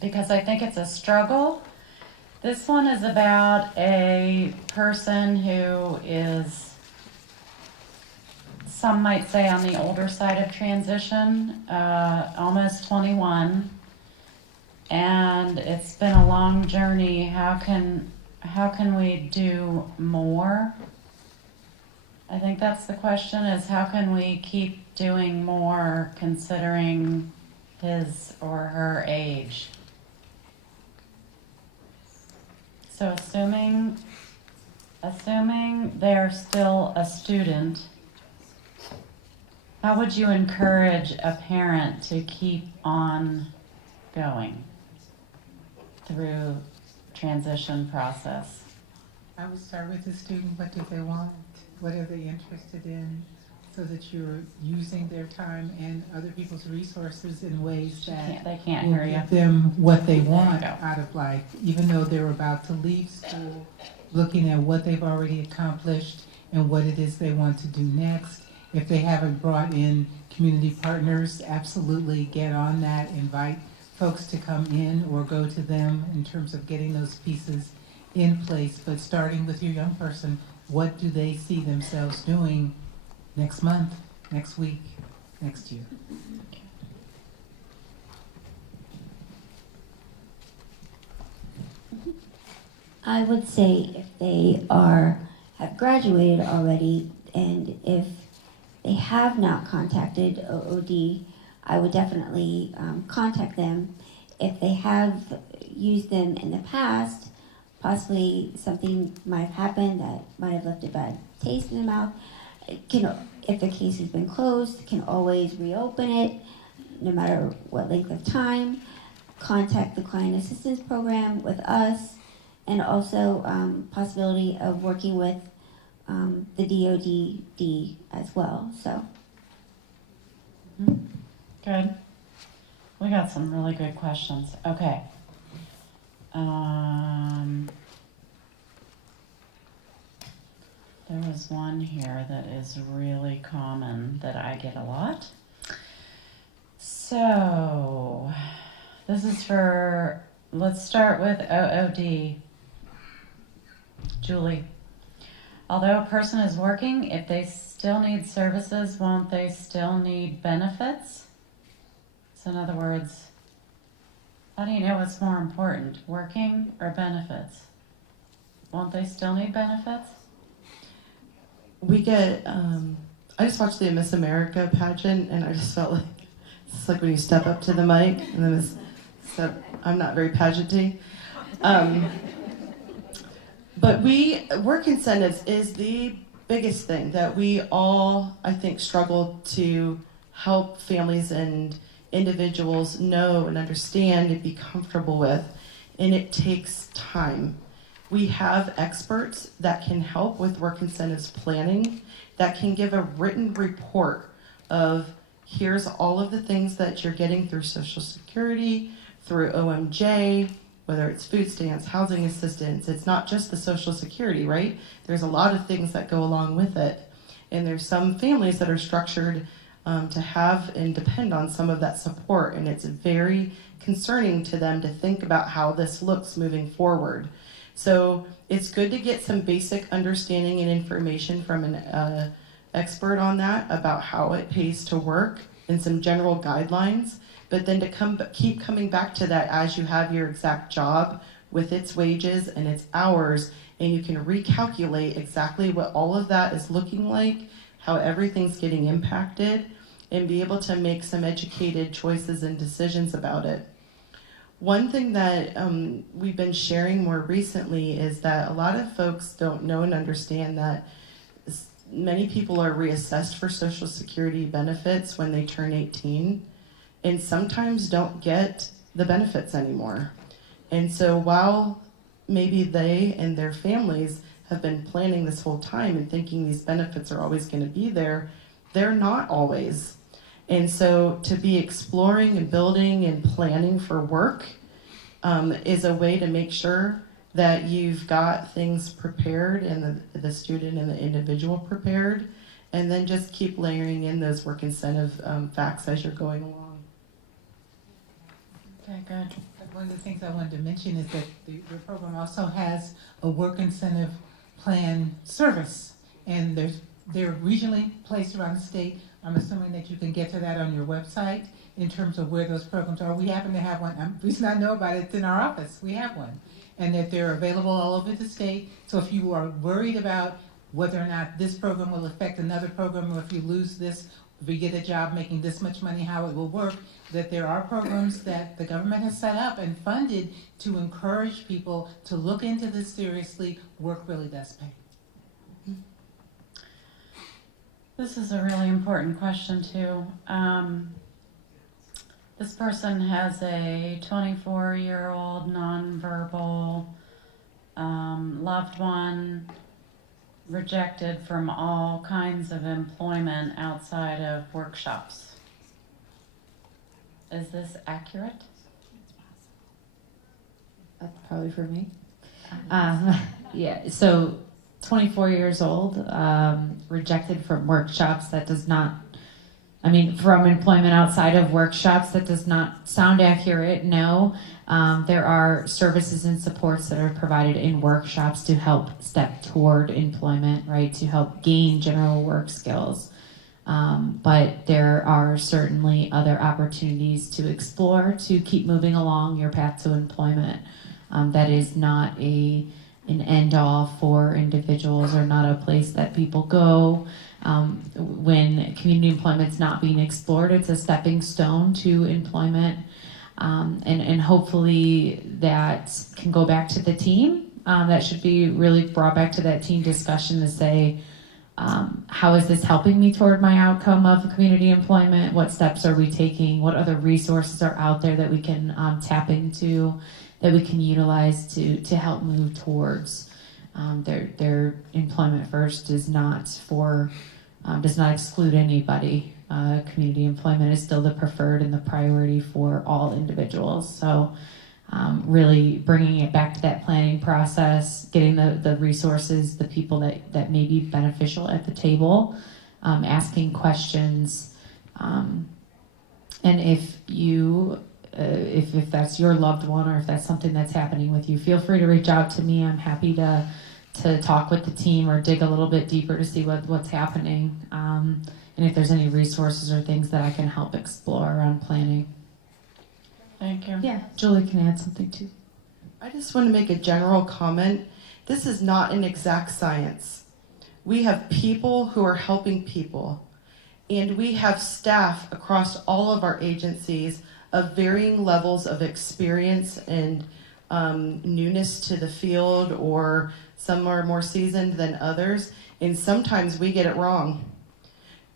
because I think it's a struggle. This one is about a person who is, some might say, on the older side of transition, almost 21, and it's been a long journey. How can we do more? I think that's the question, is how can we keep doing more considering his or her age? So assuming they're still a student, how would you encourage a parent to keep on going through transition process? I would start with the student. What do they want? What are they interested in? So that you're using their time and other people's resources in ways that They can't will hear you. give them what they want go. out of life, even though they're about to leave school, looking at what they've already accomplished and what it is they want to do next. If they haven't brought in community partners, absolutely get on that, invite folks to come in or go to them in terms of getting those pieces in place. But starting with your young person, what do they see themselves doing next month, next week, next year? I would say if they have graduated already, and if they have not contacted OOD, I would definitely contact them. If they have used them in the past, possibly something might have happened that might have left a bad taste in the mouth. If the case has been closed, can always reopen it, no matter what length of time. Contact the Client Assistance Program with us, and also possibility of working with the DOD as well. So. Good. We got some really good questions. Okay. There was one here that is really common that I get a lot. So, this is for, let's start with OOD. Julie. Although a person is working, if they still need services, won't they still need benefits? So in other words, how do you know what's more important, working or benefits? Won't they still need benefits? We get, I just watched the Miss America pageant, and I just felt like, it's like when you step up to the mic, and then I'm not very pageanty. But work incentives is the biggest thing that we all, I think, struggle to help families and individuals know and understand and be comfortable with, and it takes time. We have experts that can help with work incentives planning, that can give a written report of here's all of the things that you're getting through Social Security, through OMJ, whether it's food stamps, housing assistance. It's not just the Social Security, right? There's a lot of things that go along with it. And there's some families that are structured to have and depend on some of that support, and it's very concerning to them to think about how this looks moving forward. So it's good to get some basic understanding and information from an expert on that about how it pays to work and some general guidelines, but then to keep coming back to that as you have your exact job with its wages and its hours, and you can recalculate exactly what all of that is looking like, how everything's getting impacted, and be able to make some educated choices and decisions about it. One thing that we've been sharing more recently is that a lot of folks don't know and understand that many people are reassessed for Social Security benefits when they turn 18, and sometimes don't get the benefits anymore. And so while maybe they and their families have been planning this whole time and thinking these benefits are always going to be there, they're not always. And so to be exploring and building and planning for work is a way to make sure that you've got things prepared and the student and the individual prepared, and then just keep layering in those work incentive facts as you're going along. Okay, good. One of the things I wanted to mention is that the program also has a work incentive plan service. And they're regionally placed around the state. I'm assuming that you can get to that on your website in terms of where those programs are. We happen to have one. The reason I know about it, it's in our office. We have one. And that they're available all over the state. So if you are worried about whether or not this program will affect another program, or if you lose this, if you get a job making this much money, how it will work, that there are programs that the government has set up and funded to encourage people to look into this seriously. Work really does pay. This is a really important question too. This person has a 24-year-old nonverbal loved one rejected from all kinds of employment outside of workshops. Is this accurate? That's probably for me. Yeah, so 24 years old, rejected from workshops. That does not, from employment outside of workshops, that does not sound accurate, no. There are services and supports that are provided in workshops to help step toward employment, right, to help gain general work skills. But there are certainly other opportunities to explore to keep moving along your path to employment. That is not an end-all for individuals, or not a place that people go. When community employment's not being explored, it's a stepping stone to employment. And hopefully that can go back to the team. That should be really brought back to that team discussion to say, how is this helping me toward my outcome of community employment? What steps are we taking? What other resources are out there that we can tap into, that we can utilize to help move towards their employment first does not exclude anybody. Community employment is still the preferred and the priority for all individuals. So really bringing it back to that planning process, getting the resources, the people that may be beneficial at the table, asking questions. And if you, if that's your loved one, or if that's something that's happening with you, feel free to reach out to me. I'm happy to talk with the team or dig a little bit deeper to see what's happening. And if there's any resources or things that I can help explore around planning. Thank you. Yeah, Julie can add something too. I just want to make a general comment. This is not an exact science. We have people who are helping people, and we have staff across all of our agencies of varying levels of experience and newness to the field, or some are more seasoned than others, and sometimes we get it wrong.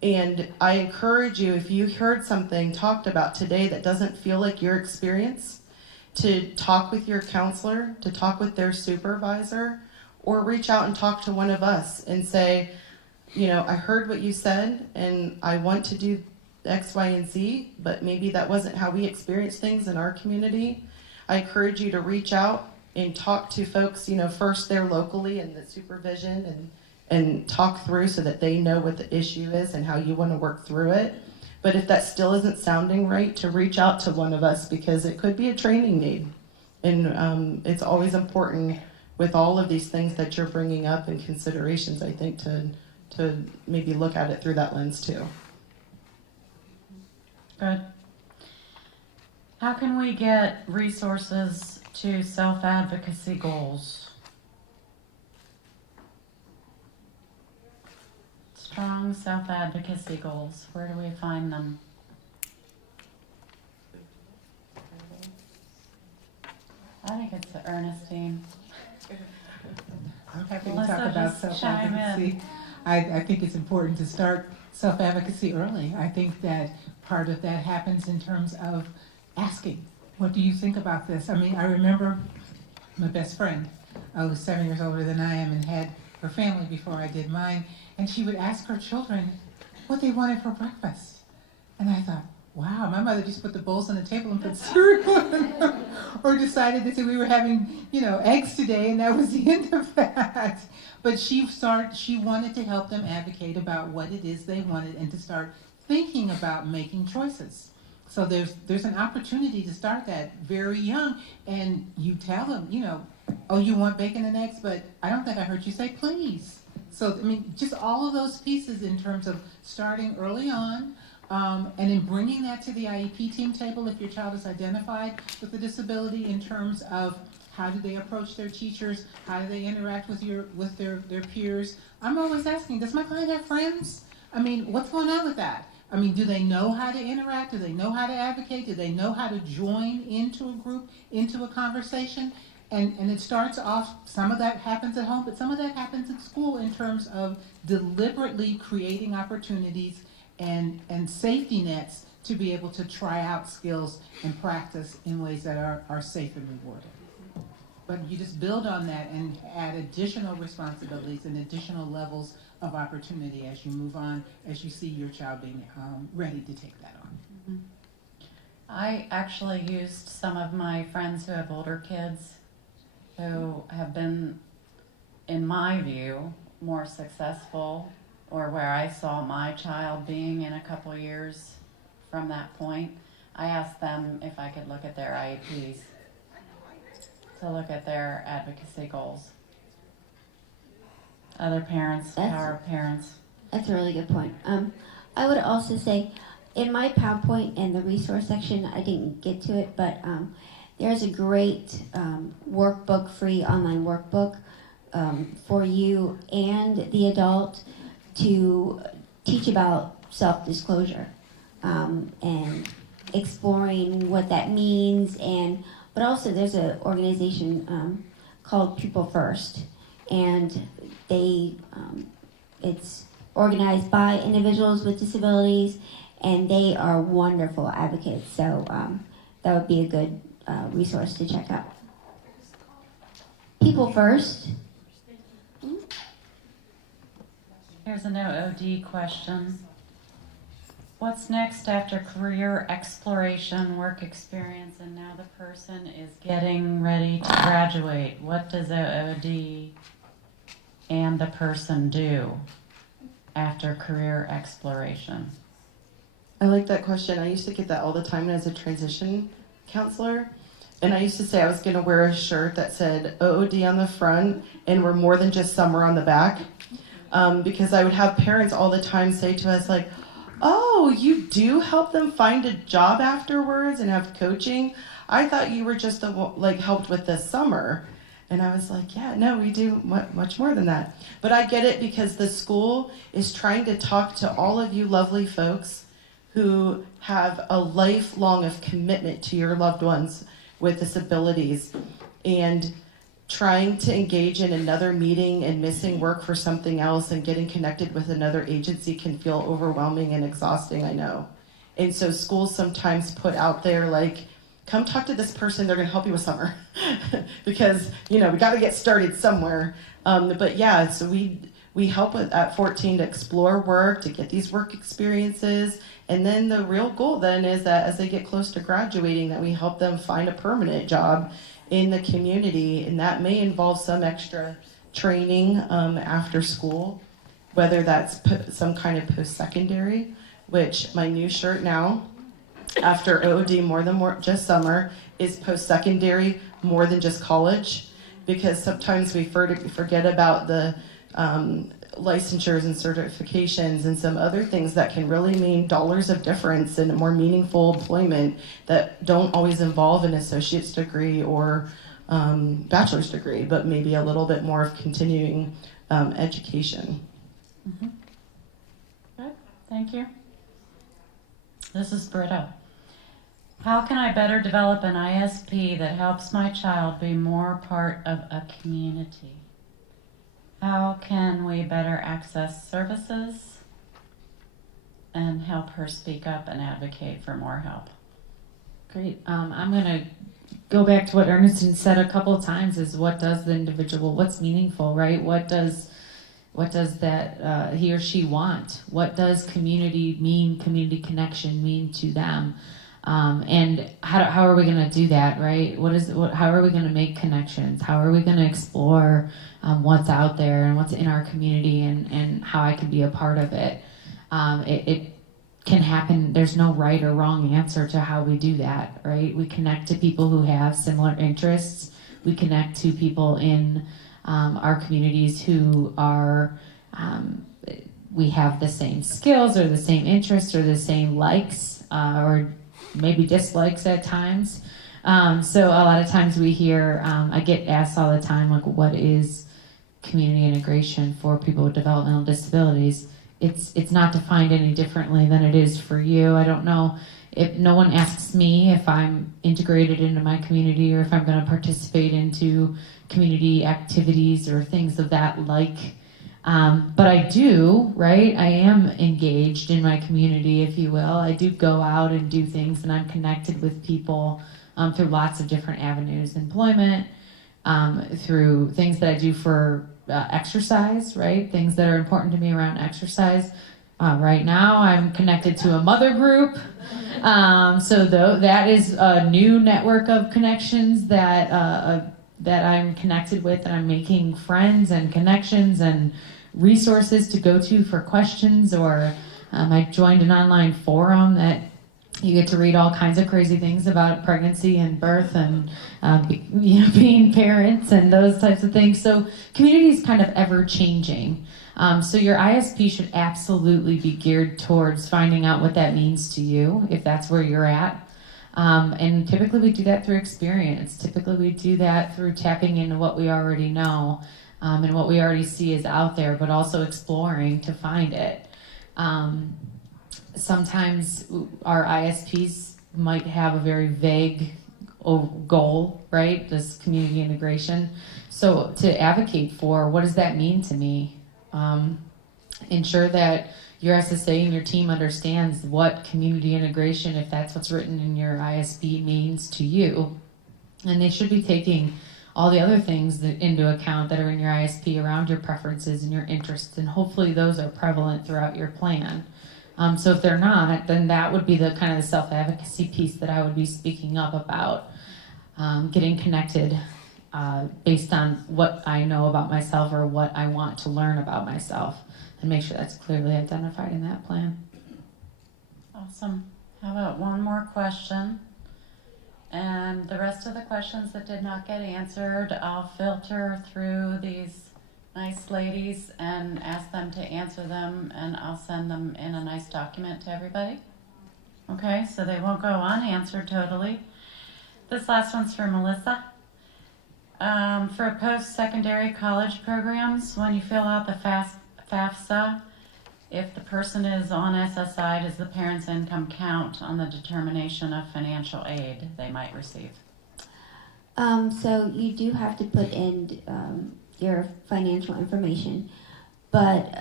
And I encourage you, if you heard something talked about today that doesn't feel like your experience, to talk with your counselor, to talk with their supervisor, or reach out and talk to one of us and say, I heard what you said and I want to do X, Y, and Z, but maybe that wasn't how we experience things in our community. I encourage you to reach out and talk to folks, first there locally in the supervision, and talk through so that they know what the issue is and how you want to work through it. But if that still isn't sounding right, to reach out to one of us, because it could be a training need. And it's always important with all of these things that you're bringing up and considerations, I think, to maybe look at it through that lens too. Good. How can we get resources to self-advocacy goals? Strong self-advocacy goals. Where do we find them? I think it's the Ernestine. I'm happy to Melissa, talk about just chime self-advocacy. I think it's important to start self-advocacy early. I think that part of that happens in terms of asking, what do you think about this? I remember my best friend, who's 7 years older than I am and had her family before I did mine, and she would ask her children what they wanted for breakfast. And I thought, wow, my mother just put the bowls on the table and put cereal in them, or decided that we were having, eggs today, and that was the end of that. But she wanted to help them advocate about what it is they wanted and to start thinking about making choices. So there's an opportunity to start that very young, and you tell them, oh, you want bacon and eggs, but I don't think I heard you say please. So, I mean, just all of those pieces in terms of starting early on, and in bringing that to the IEP team table if your child is identified with a disability, in terms of how do they approach their teachers, how do they interact with their peers. I'm always asking, does my client have friends? I mean, what's going on with that? I mean, do they know how to interact? Do they know how to advocate? Do they know how to join into a group, into a conversation? And it starts off, some of that happens at home, but some of that happens at school in terms of deliberately creating opportunities and safety nets to be able to try out skills and practice in ways that are safe and rewarding. But you just build on that and add additional responsibilities and additional levels of opportunity as you move on, as you see your child being ready to take that on. I actually used some of my friends who have older kids who have been, in my view, more successful, or where I saw my child being in a couple years from that point. I asked them if I could look at their IEPs, to look at their advocacy goals. Other parents, power of parents. That's a really good point. I would also say, in my PowerPoint and the resource section, I didn't get to it, but there's a great workbook, free online workbook for you and the adult to teach about self-disclosure and exploring what that means. But also there's an organization called People First, and it's organized by individuals with disabilities, and they are wonderful advocates. So that would be a good resource to check out. People First. Here's an OOD question. What's next after career exploration, work experience, and now the person is getting ready to graduate? What does OOD and the person do after career exploration? I like that question. I used to get that all the time as a transition counselor. And I used to say I was going to wear a shirt that said OOD on the front and we're more than just summer on the back. Because I would have parents all the time say to us, like, oh, you do help them find a job afterwards and have coaching? I thought you were just helped with the summer. And I was like, yeah, no, we do much more than that. But I get it because the school is trying to talk to all of you lovely folks who have a lifelong of commitment to your loved ones with disabilities, and trying to engage in another meeting and missing work for something else and getting connected with another agency can feel overwhelming and exhausting, I know. And so schools sometimes put out there like, come talk to this person, they're gonna help you with summer. Because, we gotta get started somewhere. But yeah, so we help at 14 to explore work, to get these work experiences. And then the real goal then is that as they get close to graduating, that we help them find a permanent job in the community. And that may involve some extra training after school, whether that's some kind of post-secondary, which my new shirt now, after OOD more than just summer, is post-secondary more than just college, because sometimes we forget about the licensures and certifications and some other things that can really mean dollars of difference in a more meaningful employment that don't always involve an associate's degree or bachelor's degree, but maybe a little bit more of continuing education. Mm-hmm. Good, thank you. This is Britta. How can I better develop an ISP that helps my child be more part of a community? How can we better access services and help her speak up and advocate for more help? Great. I'm going to go back to what Ernestine said a couple of times, is what does the individual, what's meaningful, right? What does that he or she want? What does community mean, community connection mean to them? And how are we going to do that, right? How are we going to make connections? How are we going to explore what's out there and what's in our community and how I can be a part of it? can happen. There's no right or wrong answer to how we do that, right? We connect to people who have similar interests. We connect to people in our communities who are, we have the same skills or the same interests or the same likes or maybe dislikes at times. So a lot of times we hear, I get asked all the time, like, what is community integration for people with developmental disabilities? It's not defined any differently than it is for you. I don't know if no one asks me if I'm integrated into my community or if I'm going to participate into community activities or things of that like. But I do, right? I am engaged in my community, if you will. I do go out and do things, and I'm connected with people through lots of different avenues, employment, through things that I do for exercise, right? Things that are important to me around exercise. Right now, I'm connected to a mother group. That is a new network of connections that I'm connected with, and I'm making friends and connections and resources to go to for questions. Or I joined an online forum that you get to read all kinds of crazy things about pregnancy and birth and being parents and those types of things. So community is kind of ever changing. So your ISP should absolutely be geared towards finding out what that means to you, if that's where you're at. And typically we do that through experience. Typically we do that through tapping into what we already know and what we already see is out there, but also exploring to find it. Sometimes our ISPs might have a very vague goal, right? This community integration. So to advocate for, what does that mean to me? Ensure that your SSA and your team understands what community integration, if that's what's written in your ISP, means to you. And they should be taking all the other things into account that are in your ISP around your preferences and your interests, and hopefully those are prevalent throughout your plan. So if they're not, then that would be the kind of the self-advocacy piece that I would be speaking up about, getting connected based on what I know about myself or what I want to learn about myself, and make sure that's clearly identified in that plan. Awesome. How about one more question? And the rest of the questions that did not get answered, I'll filter through these nice ladies and ask them to answer them, and I'll send them in a nice document to everybody. Okay, so they won't go unanswered totally. This last one's for Melissa. For post-secondary college programs, when you fill out the FAFSA, if the person is on SSI, does the parent's income count on the determination of financial aid they might receive? So you do have to put in your financial information, but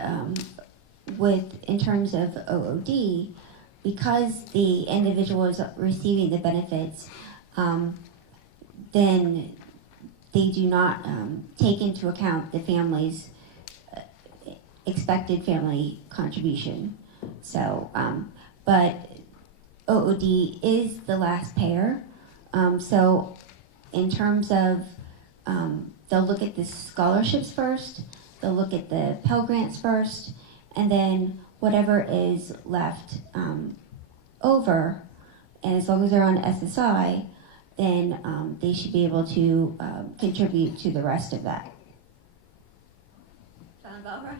in terms of OOD, because the individual is receiving the benefits, then they do not take into account the family's expected family contribution. So, but OOD is the last payer. So in terms of, they'll look at the scholarships first, they'll look at the Pell Grants first, and then whatever is left over, and as long as they're on SSI, then they should be able to contribute to the rest of that. Sound about right?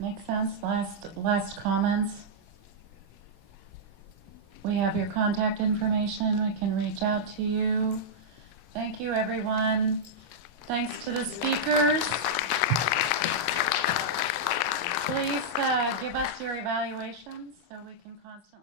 Makes sense. Last comments. We have your contact information. We can reach out to you. Thank you, everyone. Thanks to the speakers. Please give us your evaluations so we can constantly